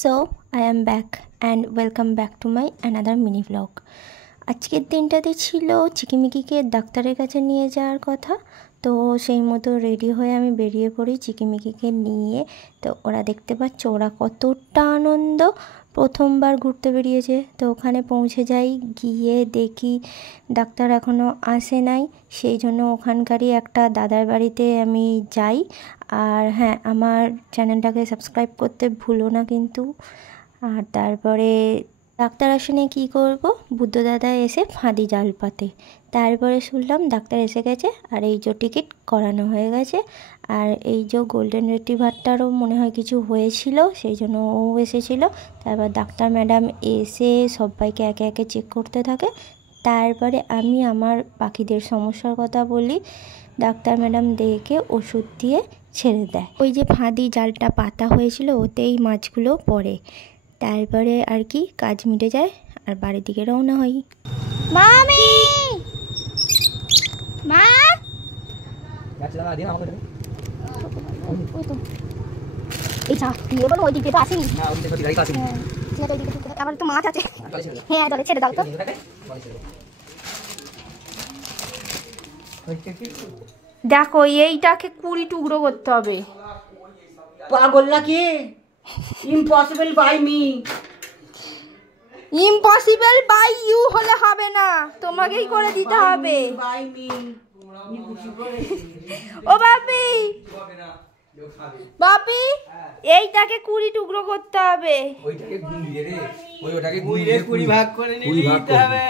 So I am back and welcome back to my another mini vlog. আজকের দিনটাতে ছিল চিকিমিকিকে ডাক্তারের কাছে নিয়ে যাওয়ার কথা। তো সেই মতো রেডি হয়ে আমি বেরিয়ে পড়ি চিকিমিকিকে নিয়ে। তো ওরা দেখতে পাচ্ছ ওরা কতটা আনন্দ, প্রথমবার ঘুরতে বেরিয়েছে। তো ওখানে পৌঁছে যাই, গিয়ে দেখি ডাক্তার এখনও আসে নাই। সেই জন্য ওখানকারই একটা দাদার বাড়িতে আমি যাই। আর হ্যাঁ, আমার চ্যানেলটাকে সাবস্ক্রাইব করতে ভুলো না কিন্তু। আর তারপরে ডাক্তার আসেনি কী করব, বুদ্ধ দাদা এসে ফাঁদি জাল পাতে। তারপরে শুনলাম ডাক্তার এসে গেছে আর এই যে টিকিট করানো হয়ে গেছে। আর এই যে গোল্ডেন রিট্রিভারটারও মনে হয় কিছু হয়েছিল, সেই জন্য ও এসেছিলো। তারপর ডাক্তার ম্যাডাম এসে সবাইকে একে একে চেক করতে থাকে। তারপরে আমি আমার পাখিদের সমস্যার কথা বলি, ডাক্তার ম্যাডাম দেখে ওষুধ দিয়ে ছেড়ে দেয়। ওই যে ফাঁদি জালটা পাতা হয়েছিল ওতেই মাছগুলো পড়ে। তারপরে আর কি কাজ মিটে যায় আর বাড়ির দিকে রওনা হই। মামি মা এই যা দিয়ে বলো ওই দিকে তো আসেনি। আবার তো মাছ আছে। হ্যাঁ তাহলে ছেড়ে দাও তো। দেখো এইটাকে 20 টুকরো করতে হবে। পাগল নাকি? Impossible by me. Impossible by you হলে হবে না, তোমাকেই করে দিতে হবে। By me. ও বাপি বাপি, এইটাকে 20 টুকরো করতে হবে। ওইটাকে গুঁড়িয়ে রে, ওটাকে গুঁড়িয়ে 20 ভাগ করে নিতে হবে।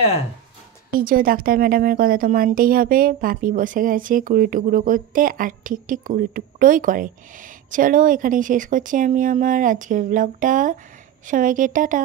এই যে ডাক্তার ম্যাডামের কথা তো মানতেই হবে, বাপি বসে গেছে 20 টুকরো করতে আর ঠিক 20 টুকরোই করে। চলো এখানেই শেষ করছি আমি আমার আজকের ব্লগটা। সবাইকে টাটা।